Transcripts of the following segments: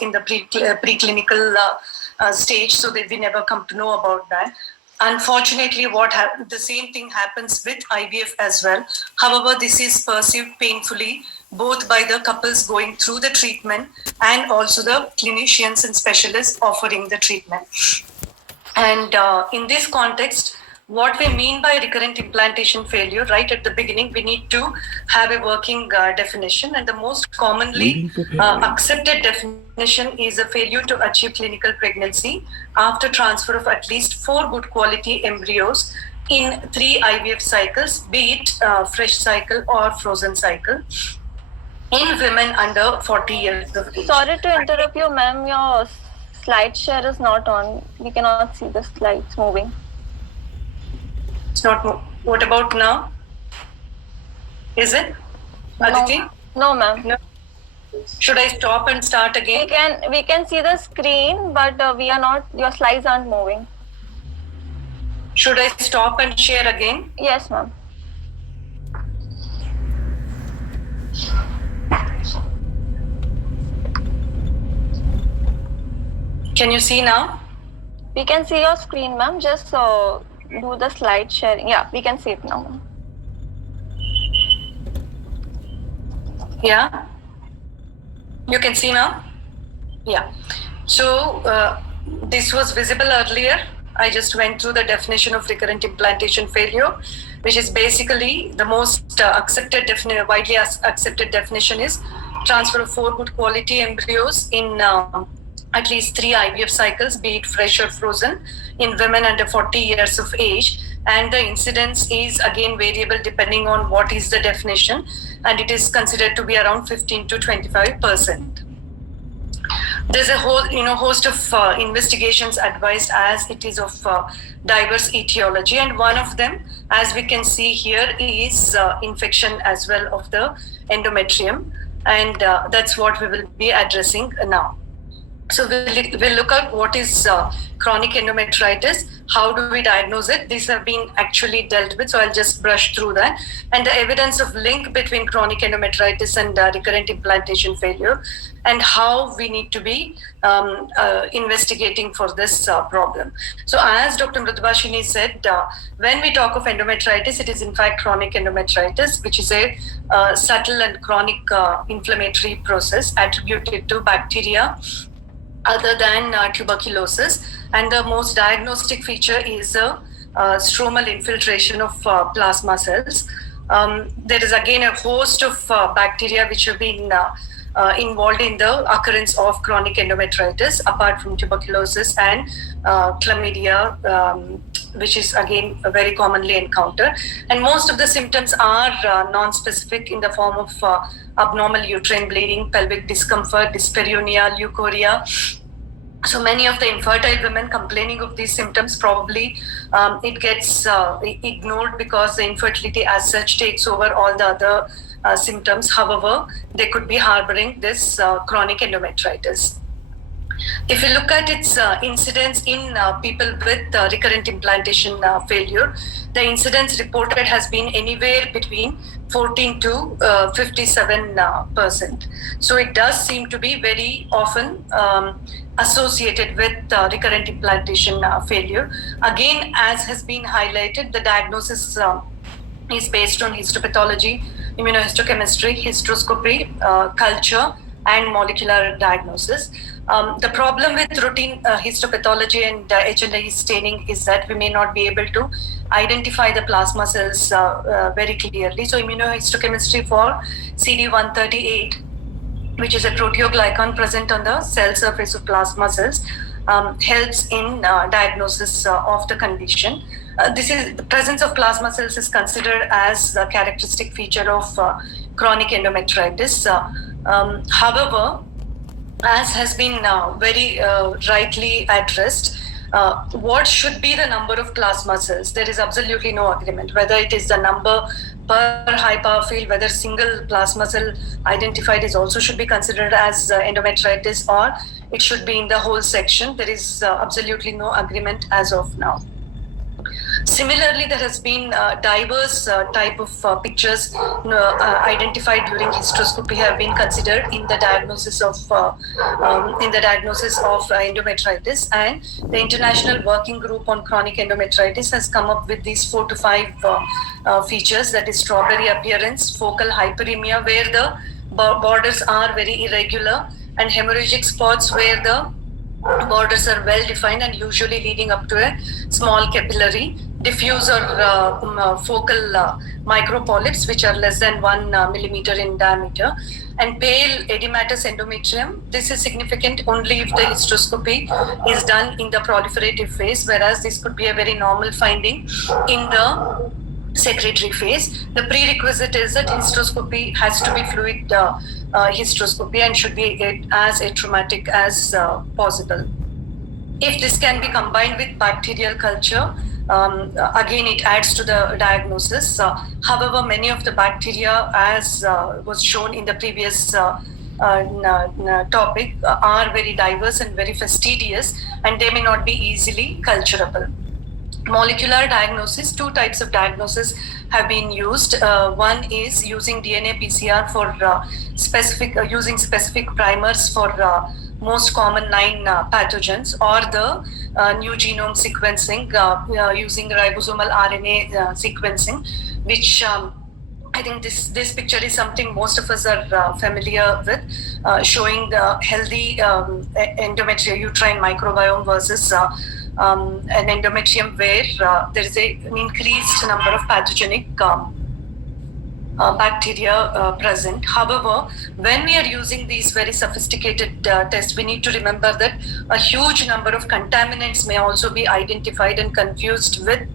in the preclinical stage, so that we never come to know about that. Unfortunately, the same thing happens with IVF as well. However, this is perceived painfully both by the couples going through the treatment and also the clinicians and specialists offering the treatment. And in this context, what we mean by recurrent implantation failure, right at the beginning, we need to have a working definition. And the most commonly accepted definition is a failure to achieve clinical pregnancy after transfer of at least 4 good quality embryos in 3 IVF cycles, be it fresh cycle or frozen cycle, in women under 40 years of age. Sorry to interrupt you, ma'am. Your slide share is not on. We cannot see the slides moving. It's not. What about now? Is it? Aditi? No, ma'am. No. Should I stop and start again? We can see the screen, but we are not. Your slides aren't moving. Should I stop and share again? Yes, ma'am. Can you see now? We can see your screen, ma'am. Just do the slide sharing. Yeah, we can see it now, ma'am. Yeah? You can see now? Yeah. So this was visible earlier. I just went through the definition of recurrent implantation failure, which is basically the most widely accepted definition is transfer of 4 good quality embryos in at least 3 IVF cycles, be it fresh or frozen, in women under 40 years of age. And the incidence is again variable depending on what is the definition, and it is considered to be around 15 to 25%. There's a whole host of investigations advised, as it is of diverse etiology, and one of them, as we can see here, is infection as well of the endometrium, and that's what we will be addressing now. So we'll look at what is chronic endometritis, how do we diagnose it. These have been actually dealt with, so I'll just brush through that. And the evidence of link between chronic endometritis and recurrent implantation failure, and how we need to be investigating for this problem. So as Dr. Mridubhashini said, when we talk of endometritis, it is in fact chronic endometritis, which is a subtle and chronic inflammatory process attributed to bacteria other than tuberculosis, and the most diagnostic feature is stromal infiltration of plasma cells. There is again a host of bacteria which have been involved in the occurrence of chronic endometritis, apart from tuberculosis and chlamydia, which is again very commonly encountered. And most of the symptoms are non-specific in the form of abnormal uterine bleeding, pelvic discomfort, dyspareunia, leukorrhea. So many of the infertile women complaining of these symptoms, probably it gets ignored because the infertility as such takes over all the other symptoms. However, they could be harboring this chronic endometritis. If you look at its incidence in people with recurrent implantation failure, the incidence reported has been anywhere between 14 to 57%. So it does seem to be very often associated with recurrent implantation failure. Again, as has been highlighted, the diagnosis is based on histopathology, immunohistochemistry, hysteroscopy, culture, and molecular diagnosis. The problem with routine histopathology and H&E staining is that we may not be able to identify the plasma cells very clearly. So immunohistochemistry for CD138, which is a proteoglycan present on the cell surface of plasma cells, helps in diagnosis of the condition. The presence of plasma cells is considered as the characteristic feature of chronic endometritis. However, as has been very rightly addressed, what should be the number of plasma cells? There is absolutely no agreement, whether it is the number per high power field, whether single plasma cell identified is also should be considered as endometritis, or it should be in the whole section. There is absolutely no agreement as of now. Similarly, there has been diverse type of pictures identified during hysteroscopy have been considered in the diagnosis of endometritis, and the International Working Group on Chronic Endometritis has come up with these 4 to 5 features, that is strawberry appearance, focal hyperemia where the borders are very irregular, and hemorrhagic spots where the borders are well defined and usually leading up to a small capillary, diffuse or focal micropolyps which are less than 1 millimeter in diameter, and pale edematous endometrium. This is significant only if the hysteroscopy is done in the proliferative phase, whereas this could be a very normal finding in the secretory phase. The prerequisite is that hysteroscopy has to be fluid hysteroscopy and should be as atraumatic as possible. If this can be combined with bacterial culture, again it adds to the diagnosis. However, many of the bacteria, as was shown in the previous topic, are very diverse and very fastidious, and they may not be easily culturable. Molecular diagnosis, 2 types of diagnosis have been used. One is using DNA PCR for using specific primers for most common 9 pathogens, or the new genome sequencing using ribosomal RNA sequencing, which I think this picture is something most of us are familiar with, showing the healthy endometrial uterine microbiome versus an endometrium where there is an increased number of pathogenic bacteria present. However, when we are using these very sophisticated tests, we need to remember that a huge number of contaminants may also be identified and confused with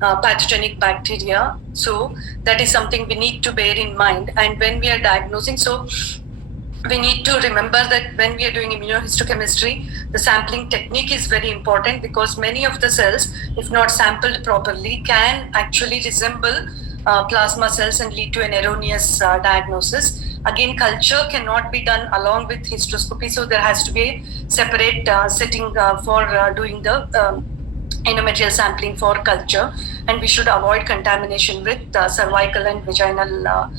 pathogenic bacteria. So that is something we need to bear in mind. And when we are diagnosing, so we need to remember that when we are doing immunohistochemistry, the sampling technique is very important, because many of the cells, if not sampled properly, can actually resemble plasma cells and lead to an erroneous diagnosis. Again, culture cannot be done along with hysteroscopy, so there has to be a separate setting for doing the endometrial sampling for culture, and we should avoid contamination with cervical and vaginal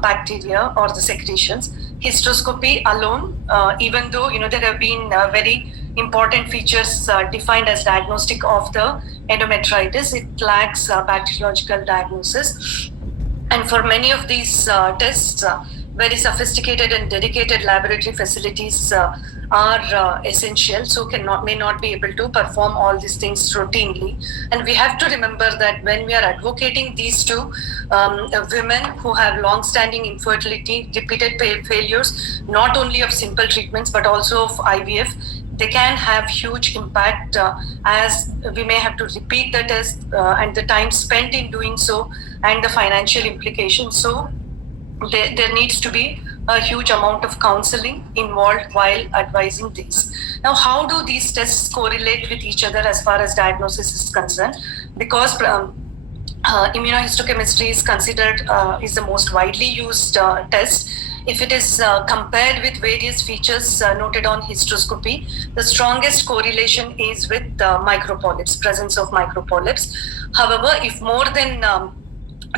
bacteria or the secretions. Hysteroscopy alone, even though there have been very important features defined as diagnostic of the endometritis, it lacks bacteriological diagnosis. And for many of these tests, very sophisticated and dedicated laboratory facilities are essential, so may not be able to perform all these things routinely. And we have to remember that when we are advocating these to women who have long-standing infertility, repeated failures, not only of simple treatments but also of IVF, they can have huge impact as we may have to repeat the test and the time spent in doing so and the financial implications. So there needs to be a huge amount of counseling involved while advising these. Now, how do these tests correlate with each other as far as diagnosis is concerned? Because immunohistochemistry is considered is the most widely used test. If it is compared with various features noted on hysteroscopy, the strongest correlation is with micropolyps, presence of micropolyps. However, if more than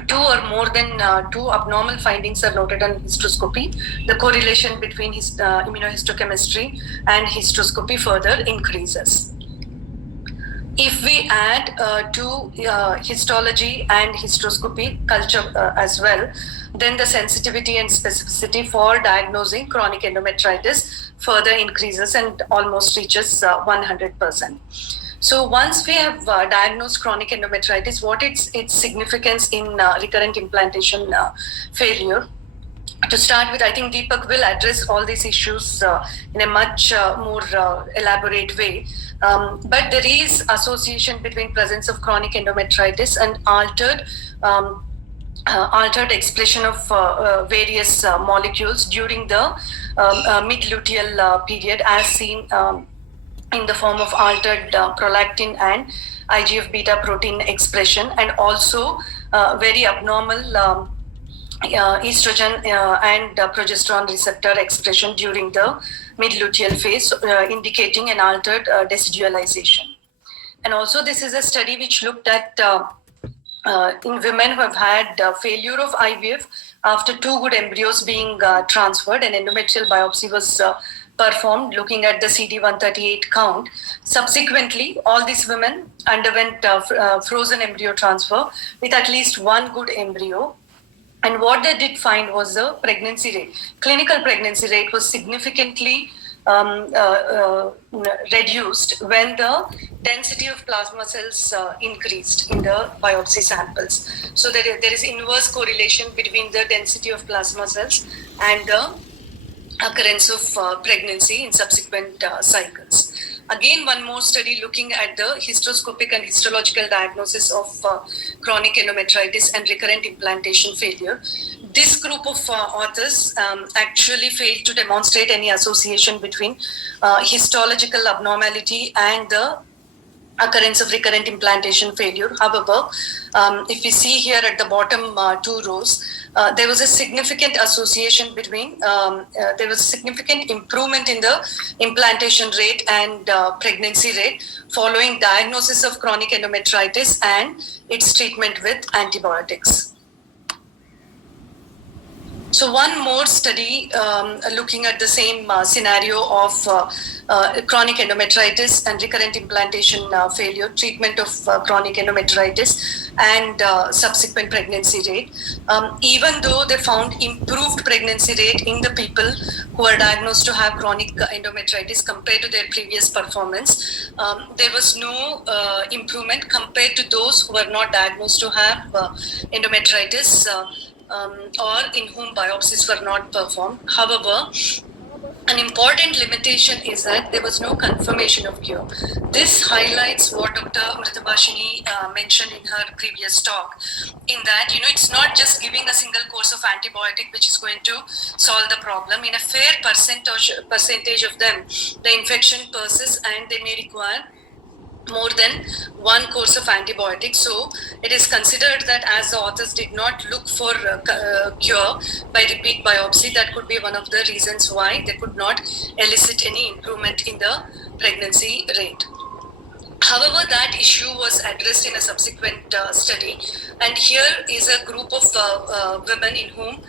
2 or more than 2 abnormal findings are noted on hysteroscopy, the correlation between immunohistochemistry and hysteroscopy further increases. If we add to histology and hysteroscopy culture as well, then the sensitivity and specificity for diagnosing chronic endometritis further increases and almost reaches 100%. So once we have diagnosed chronic endometritis, what its significance in recurrent implantation failure? To start with, I think Deepak will address all these issues in a much more elaborate way. But there is association between presence of chronic endometritis and altered expression of various molecules during the mid-luteal period, as seen in the form of altered prolactin and IGF-beta protein expression, and also very abnormal estrogen and progesterone receptor expression during the mid-luteal phase, indicating an altered decidualization. And also this is a study which looked at in women who have had failure of IVF after 2 good embryos being transferred, an endometrial biopsy was performed looking at the CD138 count. Subsequently, all these women underwent frozen embryo transfer with at least 1 good embryo. And what they did find was the pregnancy rate. Clinical pregnancy rate was significantly reduced when the density of plasma cells increased in the biopsy samples. So there is inverse correlation between the density of plasma cells and the occurrence of pregnancy in subsequent cycles. Again, one more study looking at the hysteroscopic and histological diagnosis of chronic endometritis and recurrent implantation failure. This group of authors actually failed to demonstrate any association between histological abnormality and the occurrence of recurrent implantation failure. However, if we see here at the bottom 2 rows, there was a significant association between, there was significant improvement in the implantation rate and pregnancy rate following diagnosis of chronic endometritis and its treatment with antibiotics. So one more study looking at the same scenario of chronic endometritis and recurrent implantation failure, treatment of chronic endometritis and subsequent pregnancy rate. Even though they found improved pregnancy rate in the people who are diagnosed to have chronic endometritis compared to their previous performance, there was no improvement compared to those who were not diagnosed to have endometritis or in whom biopsies were not performed. However, an important limitation is that there was no confirmation of cure. This highlights what Dr. Mridabhashini mentioned in her previous talk, in that, it's not just giving a single course of antibiotic which is going to solve the problem. In a fair percentage of them, the infection persists and they may require more than 1 course of antibiotics. So it is considered that as the authors did not look for cure by repeat biopsy, that could be one of the reasons why they could not elicit any improvement in the pregnancy rate. However, that issue was addressed in a subsequent study, and here is a group of women in whom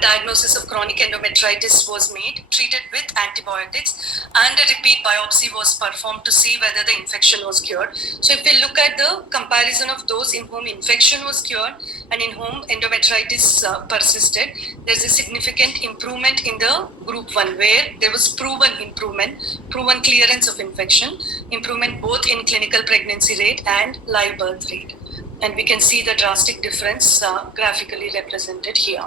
diagnosis of chronic endometritis was made, treated with antibiotics, and a repeat biopsy was performed to see whether the infection was cured. So if we look at the comparison of those in whom infection was cured and in whom endometritis persisted, there's a significant improvement in the group 1, where there was proven clearance of infection, improvement both in clinical pregnancy rate and live birth rate. And we can see the drastic difference graphically represented here.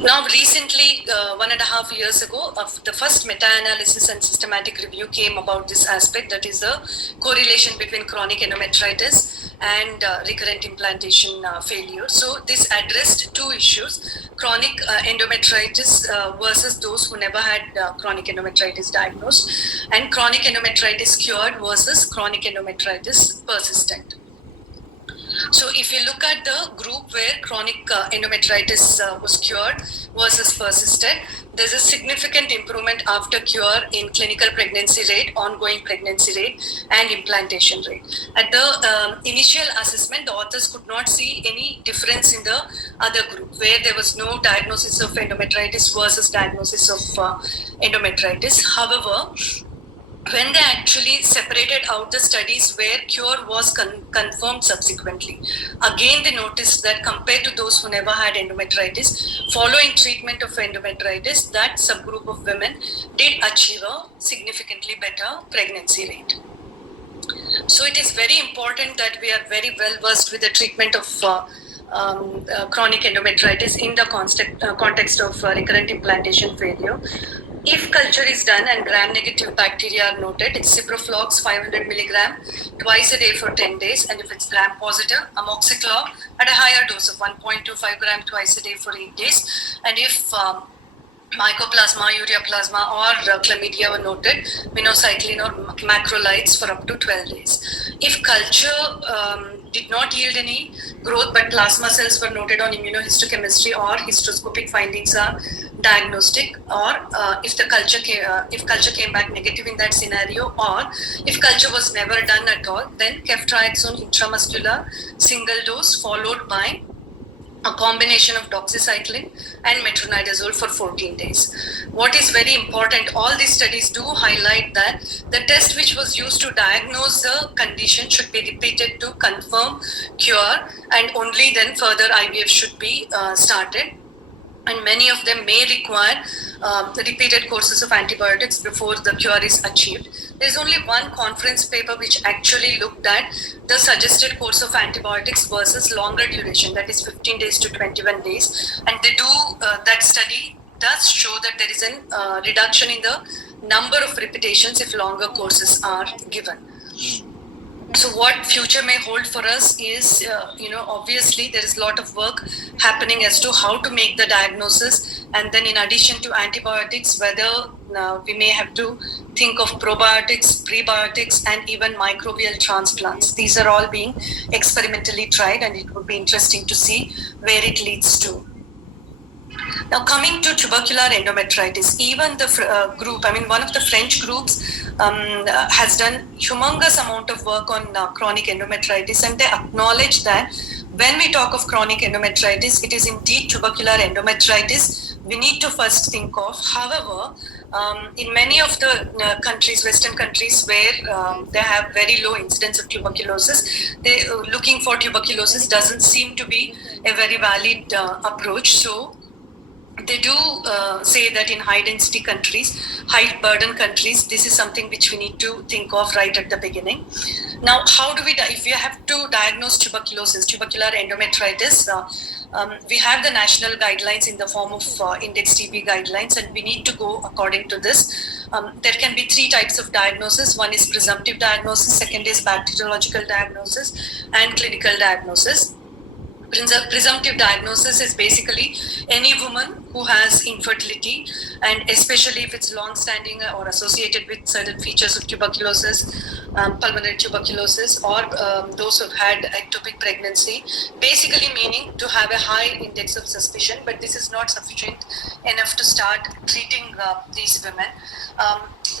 Now, recently, 1.5 years ago, the first meta-analysis and systematic review came about this aspect, that is the correlation between chronic endometritis and recurrent implantation failure. So this addressed 2 issues: chronic endometritis versus those who never had chronic endometritis diagnosed, and chronic endometritis cured versus chronic endometritis persistent. So if you look at the group where chronic endometritis was cured versus persisted, there's a significant improvement after cure in clinical pregnancy rate, ongoing pregnancy rate, and implantation rate. At the initial assessment, the authors could not see any difference in the other group, where there was no diagnosis of endometritis versus diagnosis of endometritis. However, when they actually separated out the studies where cure was confirmed subsequently, again they noticed that compared to those who never had endometritis, following treatment of endometritis, that subgroup of women did achieve a significantly better pregnancy rate. So it is very important that we are very well versed with the treatment of chronic endometritis in the context of recurrent implantation failure. If culture is done and gram-negative bacteria are noted, it's ciproflox 500 milligram twice a day for 10 days. And if it's gram-positive, amoxiclav at a higher dose of 1.25 gram twice a day for 8 days. And if mycoplasma, ureaplasma, or chlamydia were noted, minocycline or macrolides for up to 12 days. If culture did not yield any growth, but plasma cells were noted on immunohistochemistry or hysteroscopic findings are diagnostic, or if culture came back negative in that scenario, or if culture was never done at all, then ceftriaxone intramuscular single dose followed by a combination of doxycycline and metronidazole for 14 days. What is very important, all these studies do highlight that the test which was used to diagnose the condition should be repeated to confirm cure, and only then further IVF should be started. And many of them may require repeated courses of antibiotics before the cure is achieved. There's only one conference paper which actually looked at the suggested course of antibiotics versus longer duration, that is 15 days to 21 days. And they do, that study does show that there is a reduction in the number of repetitions if longer courses are given. So what future may hold for us is, obviously there is a lot of work happening as to how to make the diagnosis, and then in addition to antibiotics, whether we may have to think of probiotics, prebiotics, and even microbial transplants. These are all being experimentally tried, and it would be interesting to see where it leads to. Now, coming to tubercular endometritis, even the group, one of the French groups has done humongous amount of work on chronic endometritis, and they acknowledge that when we talk of chronic endometritis, it is indeed tubercular endometritis we need to first think of. However, in many of the countries, Western countries, where they have very low incidence of tuberculosis, looking for tuberculosis doesn't seem to be a very valid approach. So they do say that in high density countries, high burden countries, this is something which we need to think of right at the beginning. Now, how do we, if we have to diagnose tuberculosis, tubercular endometritis, we have the national guidelines in the form of index TB guidelines, and we need to go according to this. There can be three types of diagnosis. One is presumptive diagnosis, second is bacteriological diagnosis, and clinical diagnosis. Presumptive diagnosis is basically any woman who has infertility, and especially if it's long-standing or associated with certain features of tuberculosis, pulmonary tuberculosis, or those who've had ectopic pregnancy, basically meaning to have a high index of suspicion, but this is not sufficient enough to start treating these women.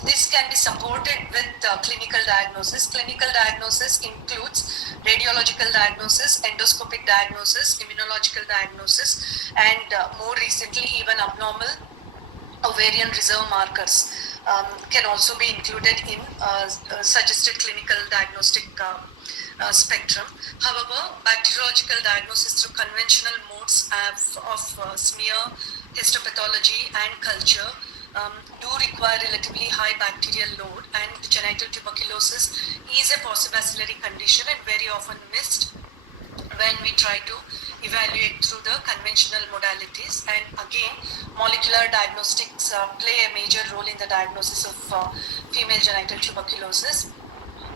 This can be supported with clinical diagnosis. Clinical diagnosis includes radiological diagnosis, endoscopic diagnosis, immunological diagnosis, and more recently even abnormal ovarian reserve markers can also be included in suggested clinical diagnostic spectrum. However, bacteriological diagnosis through conventional modes of smear, histopathology, and culture do require relatively high bacterial load, and genital tuberculosis is a possibacillary condition and very often missed when we try to evaluate through the conventional modalities. And again, molecular diagnostics play a major role in the diagnosis of female genital tuberculosis,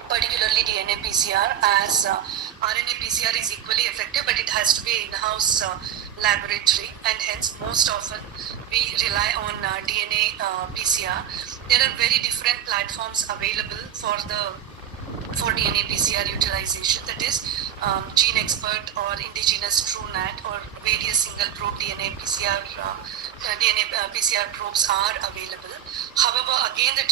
particularly DNA PCR, as RNA PCR is equally effective, but it has to be an in-house laboratory, and hence most often we rely on DNA PCR. There are very different platforms available for DNA PCR utilization, that is GeneXpert or indigenous TrueNat or various single probe DNA PCR probes are available. However, again, the